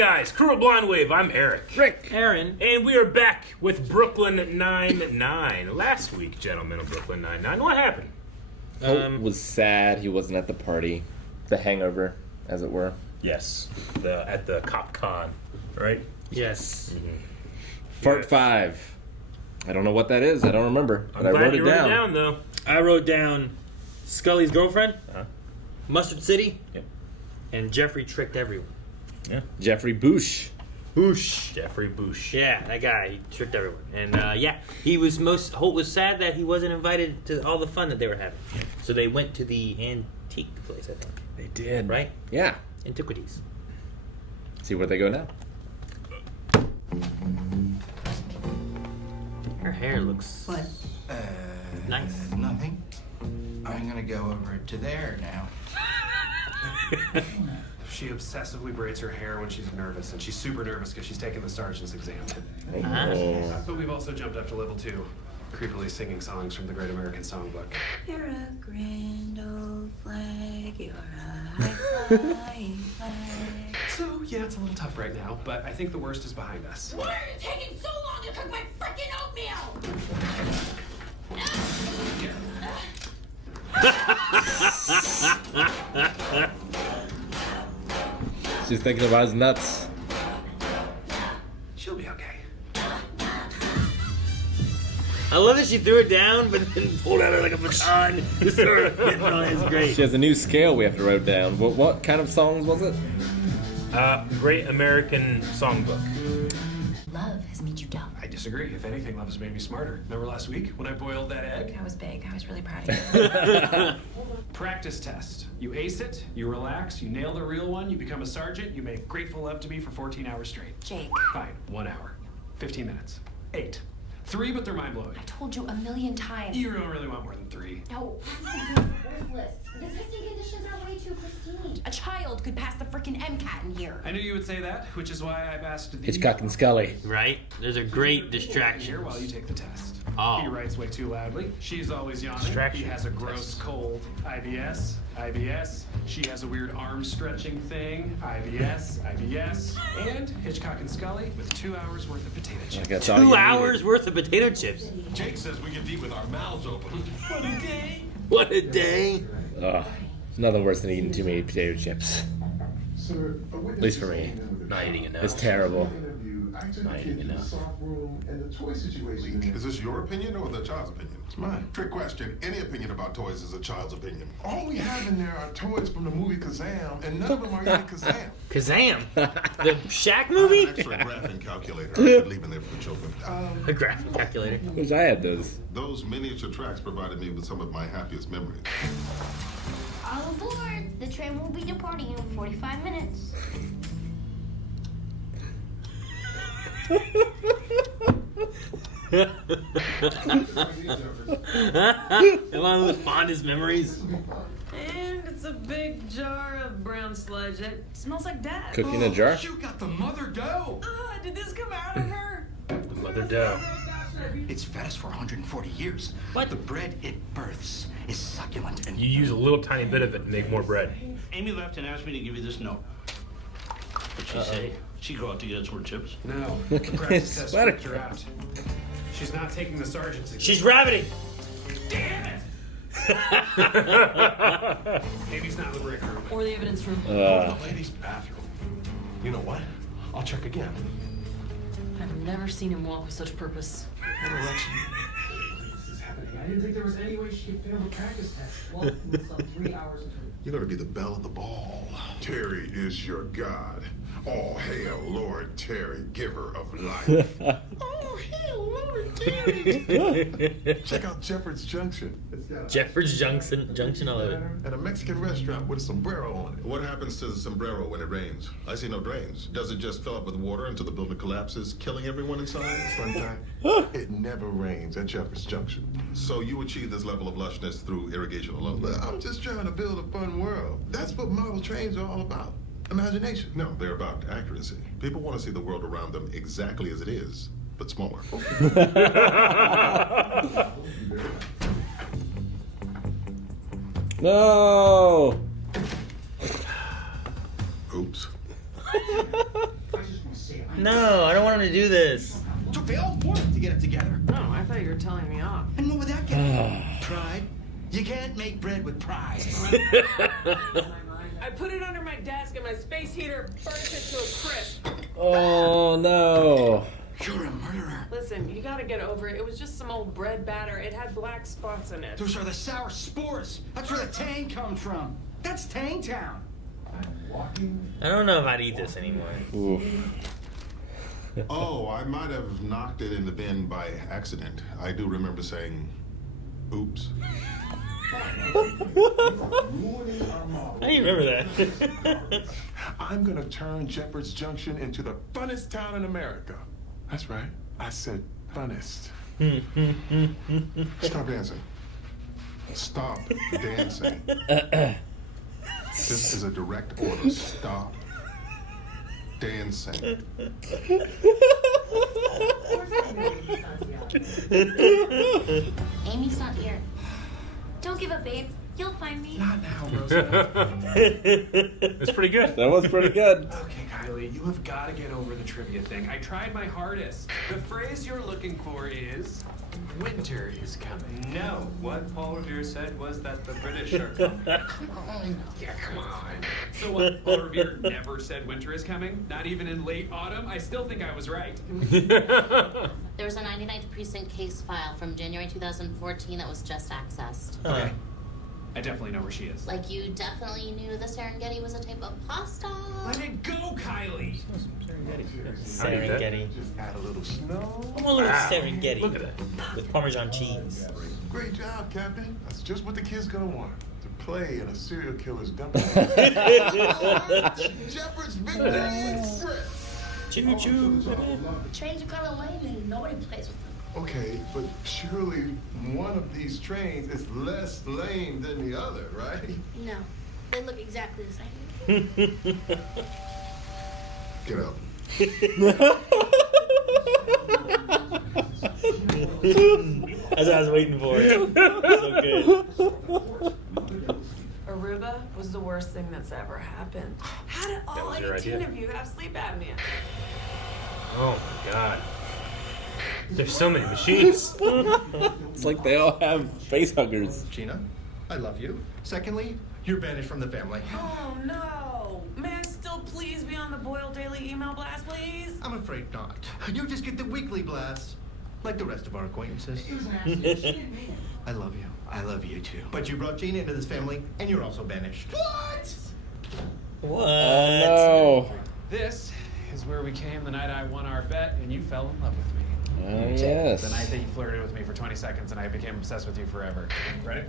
guys, crew of Blind Wave, I'm Eric. Rick. Aaron. And we are back with Brooklyn Nine-Nine. Last week, gentlemen of Brooklyn Nine-Nine, what happened? Holt was sad he wasn't at the party. The hangover, as it were. Yes, at the Cop Con, right? Yes. Part 5. I don't know what that is. I don't remember. But I wrote it down. Though. I wrote down Scully's girlfriend, Mustard City, Yep. and Jeffrey tricked everyone. Yeah. Jeffrey Bush. Jeffrey Bush. Yeah, that guy, he tricked everyone. And Holt was sad that he wasn't invited to all the fun that they were having. So they went to the antique place, I think. They did. Right? Yeah. Antiquities. See where they go now. Her hair looks What? nice. Nothing. I'm gonna go over to there now. She obsessively braids her hair when she's nervous, and she's super nervous because she's taking the sergeant's exam. Oh. But we've also jumped up to level 2, creepily singing songs from the Great American Songbook. You're a grand old flag, you're a high-flying flag. So, yeah, it's a little tough right now, but I think the worst is behind us. Why are you taking so long to cook my freaking oatmeal? She's thinking about his nuts. She'll be okay. I love that she threw it down, but then pulled out like a baton. Just sort of, it's great. She has a new scale we have to write down. What kind of songs was it? Great American Songbook. Love has made you dumb. I disagree. If anything, love has made me smarter. Remember last week when I boiled that egg? I was big. I was really proud of you. Practice test. You ace it, you relax, you nail the real one, you become a sergeant, you make grateful love to me for 14 hours straight. Jake, Fine, 1 hour. 15 minutes. 8. 3, but they're mind-blowing. I told you a million times. You don't really want more than 3. No, this is worthless. The testing conditions are way too pristine. A child could pass the freaking MCAT in here. I knew you would say that, which is why I've asked the Hitchcock and Scully. Right? There's a great here distraction. while you take the test. Oh. He writes way too loudly. She's always yawning. Distraction. He has a gross cold. IBS. IBS. She has a weird arm stretching thing. IBS. IBS. And Hitchcock and Scully with 2 hours worth of potato chips. That's all you 2 needed. hours worth of potato chips. Jake says we can eat with our mouths open. What a day. Ugh. It's nothing worse than eating too many potato chips. At least for me. Not eating enough. It's terrible. Not eating enough. Is this your opinion or the child's opinion? It's mine. Trick question. Any opinion about toys is a child's opinion. All we have in there are toys from the movie Kazam, and none of them are even Kazam. Kazam. The Shaq I movie? have an extra graphing calculator. I could leave in there for the children. A graphic calculator. Wish I had those. Those miniature tracks provided me with some of my happiest memories. All aboard! The train will be departing in 45 minutes. Am I with fondest memories? And it's a big jar of brown sludge. It smells like dad. Cookie in a jar? You got the mother dough. Did this come out of her? Mother dough. It's fed us for 140 years. What? The bread it births is succulent and You use a little tiny bit of it to make more bread. Amy left and asked me to give you this note. What'd she say? She go out to get us more chips? No. Look The at practice his test sweater. freaked her out. She's not taking the sergeant's exam. She's rabbiting. Damn it! Amy's not in the break room. Or the evidence room. The ladies' bathroom. You know what? I'll check again. I've never seen him walk with such purpose. This is happening. I didn't think there was any way she could fail the practice test. Well, it's 3 hours into You're going to be the belle of the ball. Terry is your god. All hail Lord Terry, giver of life. Check out Jeffords Junction. It's got a Jeffords Junction, I love it. and a Mexican restaurant with a sombrero on it. What happens to the sombrero when it rains? I see no drains. Does it just fill up with water until the building collapses, killing everyone inside? Fun fact, it never rains at Jeffords Junction. So you achieve this level of lushness through irrigation alone? Look, I'm just trying to build a fun world. That's what model trains are all about. Imagination. No, they're about accuracy. People want to see the world around them exactly as it is, but smaller. No. Oops. I No, I don't want him to do this. Took the whole morning to get it together. Oh, I thought you were telling me off. And what would that get? Pride? You can't make bread with pride. I put it under my desk and my space heater burnt it to a crisp. Oh no. You're a murderer. Listen, you gotta get over it. It was just some old bread batter. It had black spots in it. Those are the sour spores. That's where the tang comes from. That's Tang Town. I don't know if I'd eat this anymore. Oof. Oh, I might have knocked it in the bin by accident. I do remember saying, oops. I didn't remember that. I'm gonna turn Shepherd's Junction into the funnest town in America. That's right. I said funnest. Stop dancing. Stop dancing. This is a direct order. Stop dancing. Amy's not here. Don't give up, babe. You'll find me. Not now, Rosa. That's pretty good. That was pretty good. Okay, Kylie, you have got to get over the trivia thing. I tried my hardest. The phrase you're looking for is, winter is coming. No, what Paul Revere said was that the British are coming. Come on. Yeah, come on. So what, Paul Revere never said winter is coming? Not even in late autumn? I still think I was right. There was a 99th precinct case file from January 2014 that was just accessed. Okay. I definitely know where she is. Like you definitely knew the Serengeti was a type of pasta. Let it go, Kylie! Serengeti. Just add a little snow. I want a little Serengeti. Look at that. With Parmesan cheese. Great job, Captain. That's just what the kid's gonna want. To play in a serial killer's dumping. Shepherd's Victory Express. Choo choo. Trains are kind of lame and nobody plays with them. Okay, but surely one of these trains is less lame than the other, right? No, they look exactly the same. Get out. That's what I was waiting for. So good. Aruba was the worst thing that's ever happened. How did all was your 18 idea? of you have sleep apnea? Oh my god. There's so many machines. It's like they all have face huggers. Gina, I love you. Secondly, you're banished from the family. Oh no! May I still please be on the Boyle Daily email blast, please? I'm afraid not. You just get the weekly blast, like the rest of our acquaintances. I love you. I love you too. But you brought Gina into this family, and you're also banished. What? What? Oh This is where we came the night I won our bet and you fell in love with me. no. Oh yes. The night that you flirted with me for 20 seconds and I became obsessed with you forever. Ready?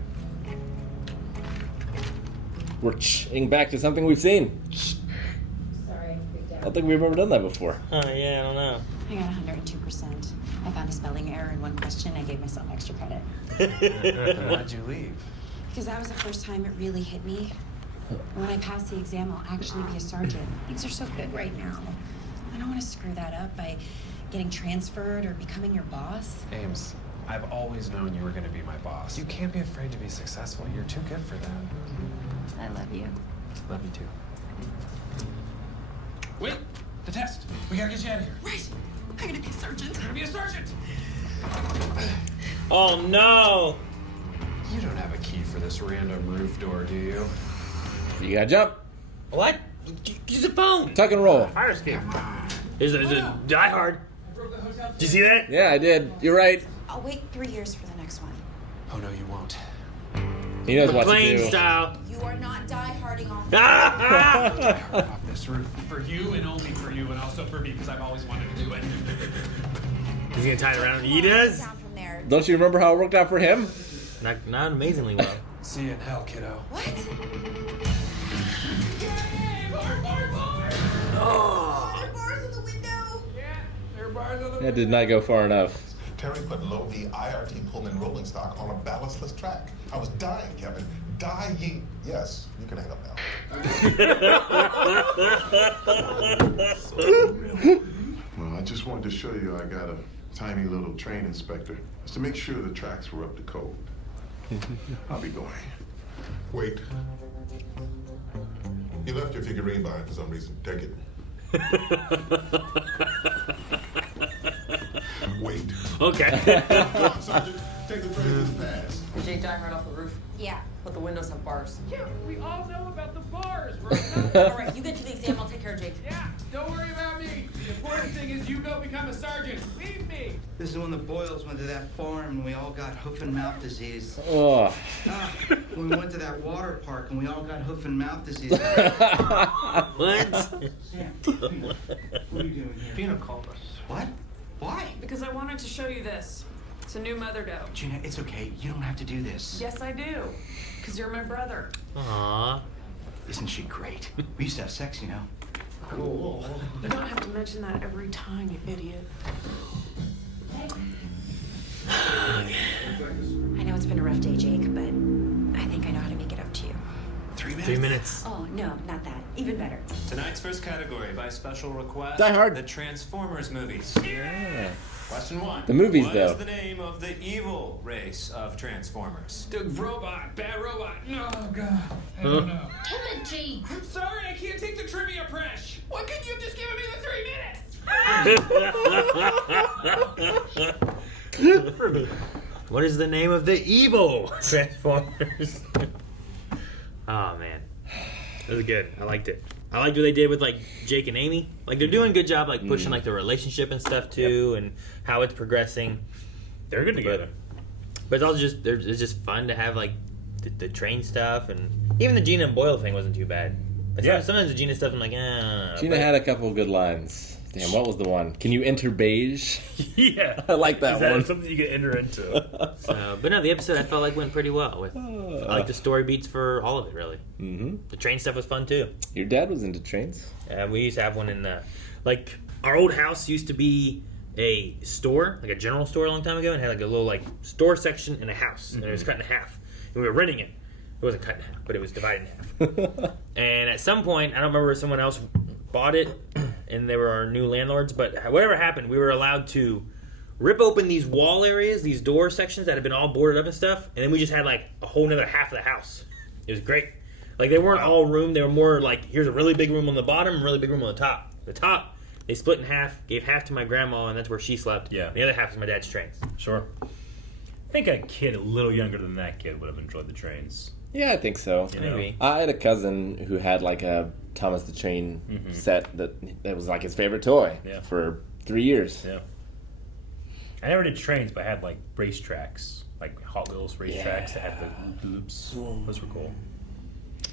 We're ing back to something we've seen. Sorry, freaked I out. don't think we've ever done that before. Oh yeah, I don't know. I got 102%. I found a spelling error in one question. I gave myself extra credit. Then why'd you leave? Because that was the first time it really hit me. When I pass the exam, I'll actually be a sergeant. Things are so good right now. I don't want to screw that up by getting transferred or becoming your boss. Ames, I've always known you were going to be my boss. You can't be afraid to be successful. You're too good for that. I love you. Love you too. Wait! The test! We gotta get you out of here. Right! I'm gonna be a sergeant. You're gonna be a sergeant! Oh no! You don't have a key for this random roof door, do you? You gotta jump. What? Use the phone. Tuck and roll. Fire escape. There's a Die Hard. Did you see that? Yeah, I did. You're right. I'll wait 3 years for the next one. Oh no, you won't. He knows what to Plane do. style. You are not die-harding off. Off this roof. For you and only for you, and also for me, because I've always wanted to do it. He's gonna tie it around. He does. Down from there. Don't you remember how it worked out for him? Not amazingly well. See you in hell, kiddo. What? Oh. Bars in the window. Yeah, there are bars on the That did not go far enough. Terry put low V IRT Pullman rolling stock on a ballastless track. I was dying, Kevin. Dying. Yes, you can hang up now. Well, I just wanted to show you I got a tiny little train inspector. Just to make sure the tracks were up to code. I'll be going. Wait. You left your figurine behind for some reason. Take it. Wait. Okay. Come on, Sergeant. Take the train to the pass. Did Jake die right off the roof? Yeah. But the windows have bars. Yeah, we all know about the bars, Rosa. All right, you get to the exam. I'll take care of Jake. Yeah, don't worry about me. The important thing is you go become a sergeant. Leave me. This is when the Boyles went to that farm and we all got hoof and mouth disease. Oh. When we went to that water park and we all got hoof and mouth disease. What? Sam, what are you doing here? Gina called us. What? Why? Because I wanted to show you this. It's a new mother dough. Gina, it's okay. You don't have to do this. Yes, I do. Because you're my brother. Aww. Isn't she great? We used to have sex, you know. Cool. You don't have to mention that every time, you idiot. I know it's been a rough day, Jake, but I think I know how to make it up to you. 3 minutes? 3 minutes. Oh, no, not that. Even better. Tonight's first category by special request. Die Hard. The Transformers movies. Yeah. Question 1. The movies, what though. What is the name of the evil race of Transformers? The robot, bad robot. No, God. I don't know. Timothy! I'm sorry, I can't take the trivia press. Why couldn't you have just given me the 3 minutes? What is the name of the evil Transformers? Oh man, that was good. I liked it. I liked what they did with like Jake and Amy. Like they're doing a good job, like pushing like the relationship and stuff too, and how it's progressing. They're good together. But it's also just it's just fun to have like the train stuff, and even the Gina and Boyle thing wasn't too bad. Like, sometimes the Gina stuff I'm like, Gina had a couple of good lines. Damn, what was the one? Can you enter beige? Yeah. I like that one. Something you can enter into. But no, the episode I felt like went pretty well. With I like the story beats for all of it, really. Mm-hmm. The train stuff was fun too. Your dad was into trains. We used to have one in like our old house used to be a store, like a general store a long time ago, and had like a little like store section in a house, and it was cut in half, and we were renting it. It wasn't cut in half, but it was divided in half. And at some point, I don't remember if someone else bought it, and they were our new landlords, but whatever happened, we were allowed to rip open these wall areas, these door sections that had been all boarded up and stuff, and then we just had like a whole nother half of the house. It was great. Like they weren't all room, they were more like, here's a really big room on the bottom, a really big room on the top. The top, they split in half, gave half to my grandma, and that's where she slept. Yeah. The other half is my dad's trains. Sure. I think a kid a little younger than that kid would have enjoyed the trains. Yeah, I think so. You know? Maybe. I had a cousin who had like a Thomas the Train set that was like his favorite toy for 3 years. Yeah. I never did trains, but I had like racetracks, like Hot Wheels racetracks that had the loops. Those were cool.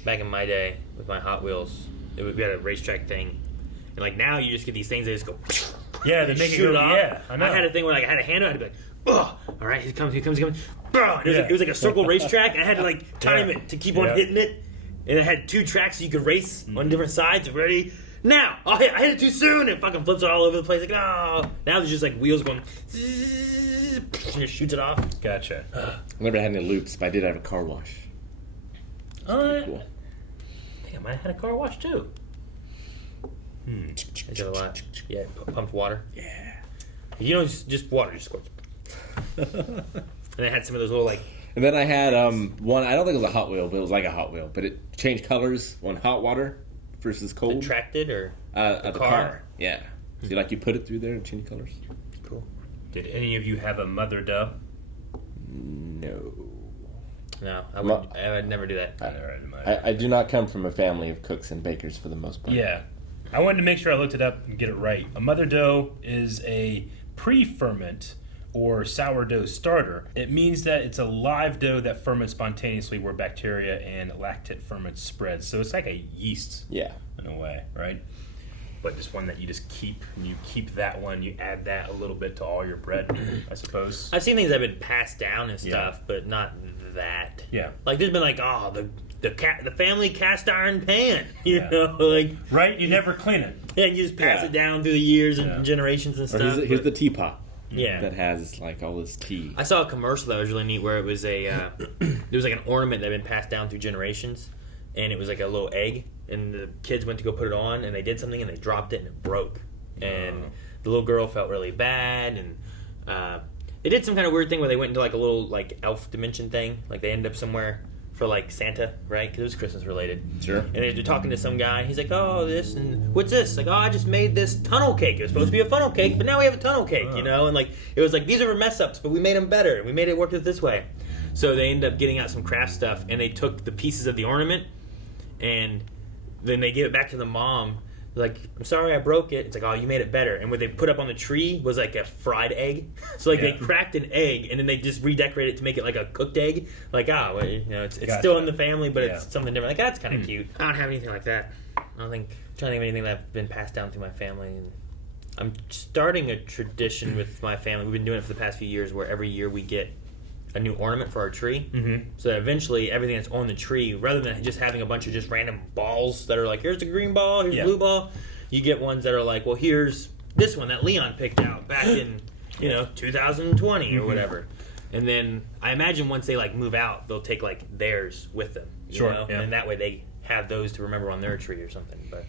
Back in my day with my Hot Wheels, we had a racetrack thing, and like now you just get these things that just go. Yeah, they make it go. Yeah, I know. I had a thing where like I had a handle, I'd be like, oh, all right, he comes. Bah! It was like a circle racetrack, and I had to like time it to keep on hitting it, and it had 2 tracks so you could race on different sides. Ready? Now! Oh, I hit it too soon! And fucking flips it all over the place. Like, no! Now there's just like wheels going, and just shoots it off. Gotcha. I never had any loops, but I did have a car wash. Cool. I think I might have had a car wash too. I did a lot. Yeah, pumped water. Yeah. You know, just water just goes. And I had some of those little like. And then I had one. I don't think it was a Hot Wheel, but it was like a Hot Wheel. But it changed colors on hot water versus cold. Attracted or the car. Yeah. So you put it through there and change colors. Cool. Did any of you have a mother dough? No. No, I would never do that. I do not come from a family of cooks and bakers for the most part. Yeah. I wanted to make sure I looked it up and get it right. A mother dough is a pre-ferment or sourdough starter. It means that it's a live dough that ferments spontaneously where bacteria and lactate ferments spread. So it's like a yeast in a way, right? But just one that you just keep, and you keep that one, you add that a little bit to all your bread, I suppose. I've seen things that have been passed down and stuff, but not that. Yeah. Like there's been like, the family cast iron pan, you know, like right. You never clean it. Yeah, you just pass it down through the years and generations and stuff. Here's the teapot. Yeah. That has like all this tea. I saw a commercial that was really neat where it was it was like an ornament that had been passed down through generations, and it was like a little egg, and the kids went to go put it on, and they did something, and they dropped it, and it broke, and the little girl felt really bad, and they did some kind of weird thing where they went into like a little like elf dimension thing, like they ended up somewhere for like Santa, right? Because it was Christmas related. Sure. And they're talking to some guy, and he's like, "Oh, this and what's this?" Like, "Oh, I just made this tunnel cake. It was supposed to be a funnel cake, but now we have a tunnel cake, you know." And like, it was like, these are mess ups, but we made them better. We made it work this way. So they ended up getting out some craft stuff, and they took the pieces of the ornament, and then they gave it back to the mom. Like, "I'm sorry I broke it." It's like, "Oh, you made it better." And what they put up on the tree was like a fried egg. So like they cracked an egg and then they just redecorated it to make it like a cooked egg. Like, well, you know, it's still in the family, but it's something different. Like, that's kind of cute. I don't have anything like that. I'm trying to think of anything that's been passed down through my family. I'm starting a tradition with my family. We've been doing it for the past few years, where every year we get a new ornament for our tree. So that eventually everything that's on the tree, rather than just having a bunch of just random balls that are like, here's a green ball, here's a blue ball, you get ones that are like, well, here's this one that Leon picked out back in 2020 or whatever. And then I imagine once they like move out, they'll take like theirs with them. You know? And that way they have those to remember on their tree or something. But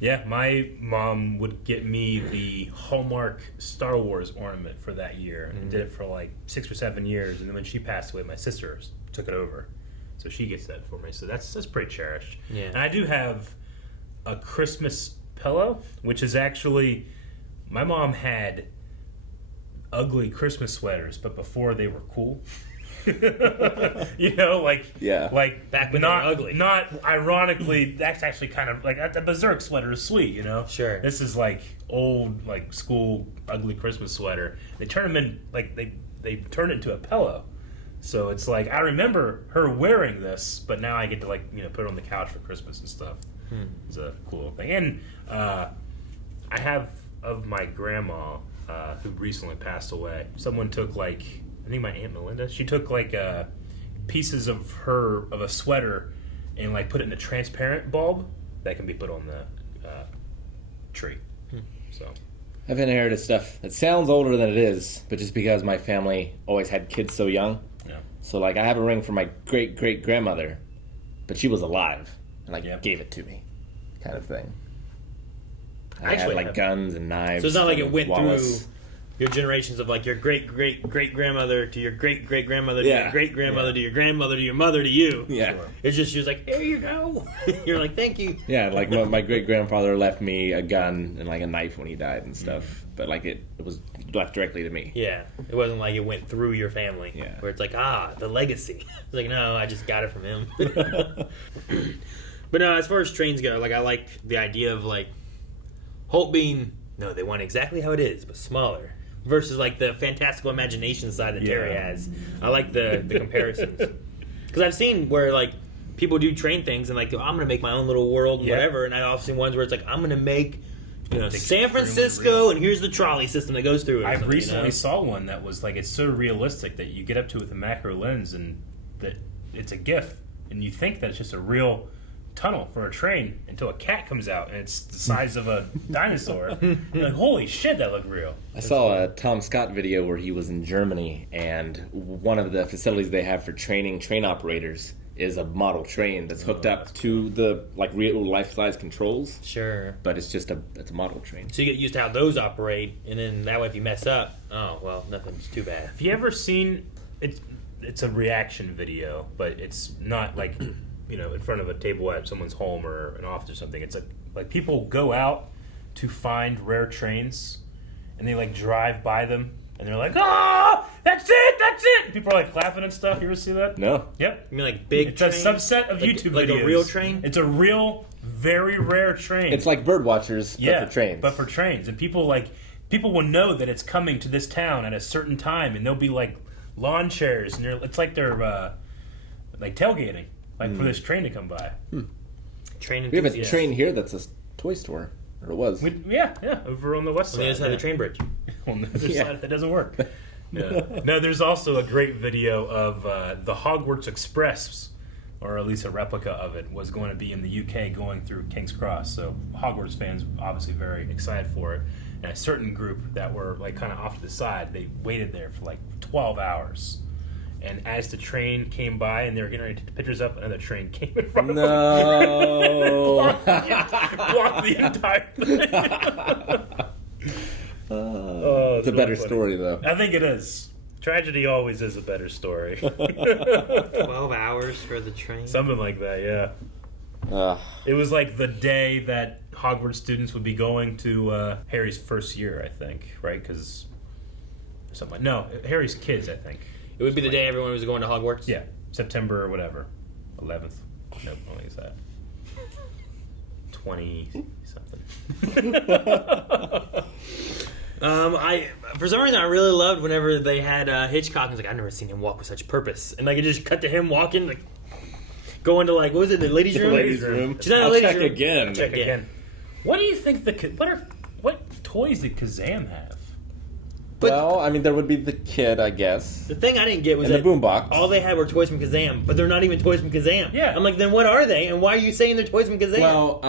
yeah, my mom would get me the Hallmark Star Wars ornament for that year, and did it for like 6 or 7 years. And then when she passed away, my sister took it over, so she gets that for me. So that's pretty cherished. Yeah. And I do have a Christmas pillow, which is actually, my mom had ugly Christmas sweaters, but before they were cool. You know, like back when they were ugly. Not ironically, that's actually kind of like the Berserk sweater is sweet, you know. Sure. This is like old, like school ugly Christmas sweater. They turn them in like they turn it into a pillow. So it's like, I remember her wearing this, but now I get to like, you know, put it on the couch for Christmas and stuff. It's a cool little thing. And I have of my grandma who recently passed away. Someone took like, I think my Aunt Melinda, she took like pieces of a sweater and like put it in a transparent bulb that can be put on the tree. So I've inherited stuff that sounds older than it is, but just because my family always had kids so young. Yeah. So like, I have a ring from my great grandmother, but she was alive and like gave it to me, kind of thing. I had like guns and knives. So it's not like it went through your generations of like your great grandmother to your great grandmother to your great grandmother to your grandmother to your mother to you. Yeah. Sure. It's just, she was like, here you go. You're like, thank you. Yeah, like my great grandfather left me a gun and like a knife when he died and stuff. But like it was left directly to me. Yeah. It wasn't like it went through your family. Yeah. Where it's like, the legacy. It's like, no, I just got it from him. But no, as far as trains go, like I like the idea of like Holt being, no, they want exactly how it is, but smaller. Versus like the fantastical imagination side that Terry has. I like the comparisons. Because I've seen where like people do train things and like, I'm going to make my own little world, whatever. And I've also seen ones where it's like, I'm going to make San Francisco and here's the trolley system that goes through it. I recently saw one that was like, it's so realistic that you get up to it with a macro lens and that it's a GIF. And you think that it's just a real tunnel for a train until a cat comes out and it's the size of a dinosaur. You're like, holy shit, that looked real. I saw a Tom Scott video where he was in Germany, and one of the facilities they have for training train operators is a model train that's hooked up to the like real life-size controls. Sure. But it's just a model train. So you get used to how those operate, and then that way if you mess up, oh well, nothing's too bad. Have you ever seen it's a reaction video, but it's not like in front of a table at someone's home or an office or something. It's like people go out to find rare trains and they like drive by them and they're like, that's it! And people are like clapping and stuff. You ever see that? No. Yep. You mean like big It's train? a subset of YouTube videos. Like a real train? It's a real, very rare train. It's like bird watchers, but for trains. But for trains. And people will know that it's coming to this town at a certain time, and there'll be like lawn chairs, and it's like they're like tailgating. Like for this train to come by. Train we have a train here that's a toy store. Or it was. Over on the west side. On the other side of the train bridge. On the other side, that doesn't work. No, there's also a great video of the Hogwarts Express, or at least a replica of it, was going to be in the UK going through King's Cross. So Hogwarts fans obviously very excited for it. And a certain group that were like kind of off to the side, they waited there for like 12 hours. And as the train came by and they were getting ready to take the pictures up, another train came in front of them. No. blocked the entire thing. It's a better story, though. I think it is. Tragedy always is a better story. 12 hours for the train. Something like that, yeah. It was like the day that Hogwarts students would be going to Harry's first year, I think, right? Because something like, no, Harry's kids, I think. It would be the day everyone was going to Hogwarts? Yeah, September or whatever. 11th. Nope, only is that. 20-something. I for some reason I really loved whenever they had Hitchcock. I was like, I've never seen him walk with such purpose, and like it just cut to him walking, like going to like what was it, the ladies' room? Ladies' room. She's not in the I'll ladies' check room. again. Check again. What do you think what toys did Kazam have? Well, I mean, there would be the kid, I guess. The thing I didn't get was And that the boombox. all they had were toys from Kazam, but they're not even toys from Kazam. Yeah. I'm like, then what are they? And why are you saying they're toys from Kazam? Well,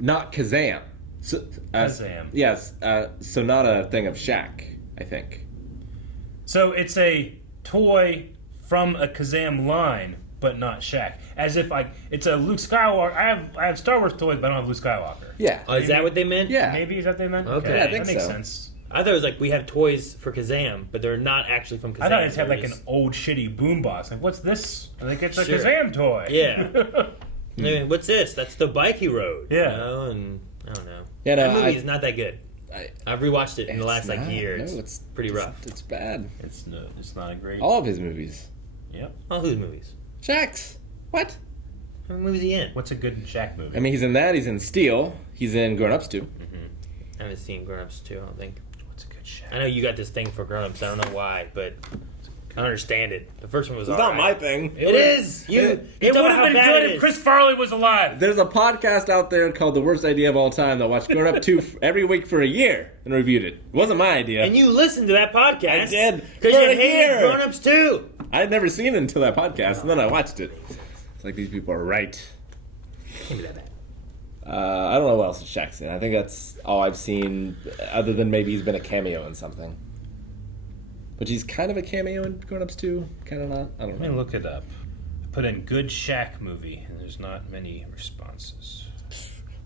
not Kazam. So, Kazam. Yes, so not a thing of Shaq, I think. So it's a toy from a Kazam line, but not Shaq. As if it's a Luke Skywalker. I have Star Wars toys, but I don't have Luke Skywalker. Yeah. Oh, is that what they meant? Yeah. Maybe is that what they meant? Okay. Yeah, I think that makes so. sense. I thought it was like we have toys for Kazam, but they're not actually from Kazam. I thought it had They're like an just- old shitty boombox. Like, what's this? I think it's a Sure. Kazam toy. Yeah. I mean, what's this? That's the bike he rode. Yeah. You know? And I don't know. Yeah, no, that movie I- is not that good. I've rewatched it in the last like year. It's pretty rough. It's bad. It's not a great. All of his movies. Yep. All whose movies? Shaq's. What? How many movies is he in? What's a good Shaq movie? I mean, he's in that. He's in Steel. He's in Grown Ups too. I haven't seen Grown Ups 2, I don't think. What's a good Shaq? I know you got this thing for Grown Ups. I don't know why, but I don't understand it. The first one was It's all not my thing. It is. It would have been good if Chris Farley was alive. There's a podcast out there called The Worst Idea of All Time that watched Grown Up 2 every week for a year and reviewed it. It wasn't my idea. And you listened to that podcast. I did. Because For you a hated year. Grown Ups 2. I'd never seen it until that podcast, and then I watched it. It's like, these people are right. Can't be that bad. I don't know what else Shaq's in. I think that's all I've seen, other than maybe he's been a cameo in something. But he's kind of a cameo in Grown Ups 2, kind of not. I don't Let know. me look it up. I put in good Shaq movie, and there's not many responses.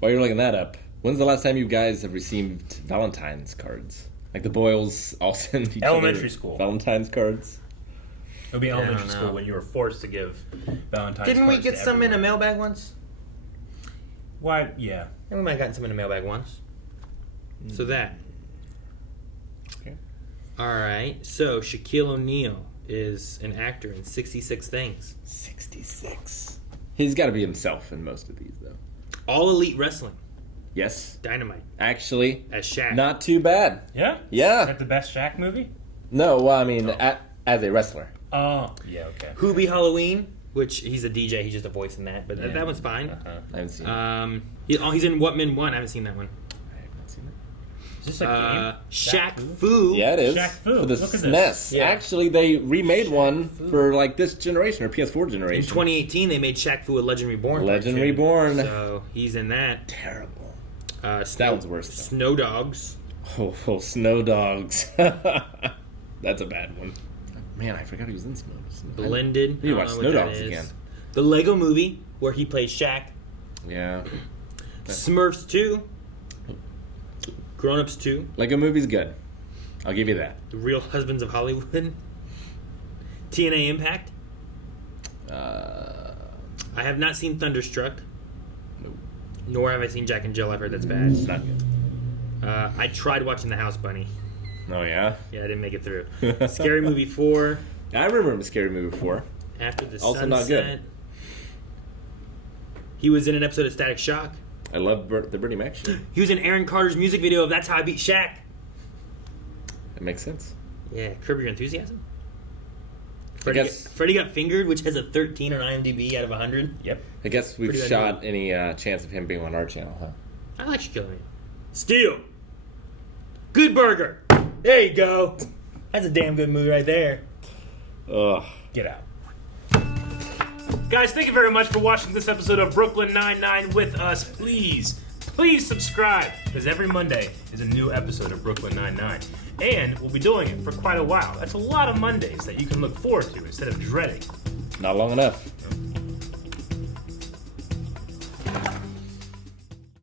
While you're looking that up, when's the last time you guys have received Valentine's cards? Like the Boyles all send each Elementary other school. Valentine's cards? It would be Yeah, I elementary don't school know. when you were forced to give Valentine's Didn't we cards get to some in a everyone. mailbag once? Why, yeah. Yeah, we might have gotten some in a mailbag once. So that. Okay. All right. So Shaquille O'Neal is an actor in 66 Things. 66. He's got to be himself in most of these, though. All Elite Wrestling. Yes. Dynamite. Actually, As Shaq. not too bad. Yeah? Yeah. Is that the best Shaq movie? No, well, I mean, as a wrestler. Oh, yeah, okay. Hoobie Halloween, which he's a DJ. He's just a voice in that. But Yeah. that one's fine. I haven't seen it. He's in What Men Want. I haven't seen that one. I haven't seen it. Is this a game? Shaq Fu. Yeah, it is. Shaq Fu. For the Look at SNES. this. Yeah. Actually, they remade one for like this generation or PS4 generation. In 2018, they made Shaq Fu a Legend Reborn. Legend cartoon. Reborn. So he's in that. Terrible. That one's worse, though. Snow Dogs. Oh, Snow Dogs. That's a bad one. Man, I forgot he was in Snow Dogs. Blended. You I watch don't Snow know what Dogs that is. again. The Lego Movie, where he plays Shaq. Yeah. Smurfs 2. Grown Ups 2. Lego Movie's good. I'll give you that. The Real Husbands of Hollywood. TNA Impact. I have not seen Thunderstruck. Nope. Nor have I seen Jack and Jill. I've heard that's bad. It's not good. I tried watching The House Bunny. Oh, yeah? Yeah, I didn't make it through. Scary Movie 4. I remember Scary Movie 4. After the Also Sunset. not good. He was in an episode of Static Shock. I love the Bernie Mac show. He was in Aaron Carter's music video of That's How I Beat Shaq. That makes sense. Yeah, Curb Your Enthusiasm. guess- Freddie Got Fingered, which has a 13 on IMDb out of 100. Yep. I guess we've Pretty shot any chance of him being on our channel, huh? I like Shaquille O'Neal. Steel. Good Burger. There you go. That's a damn good movie right there. Ugh. Get out. Guys, thank you very much for watching this episode of Brooklyn Nine-Nine with us. Please subscribe, because every Monday is a new episode of Brooklyn Nine-Nine. And we'll be doing it for quite a while. That's a lot of Mondays that you can look forward to instead of dreading. Not long enough.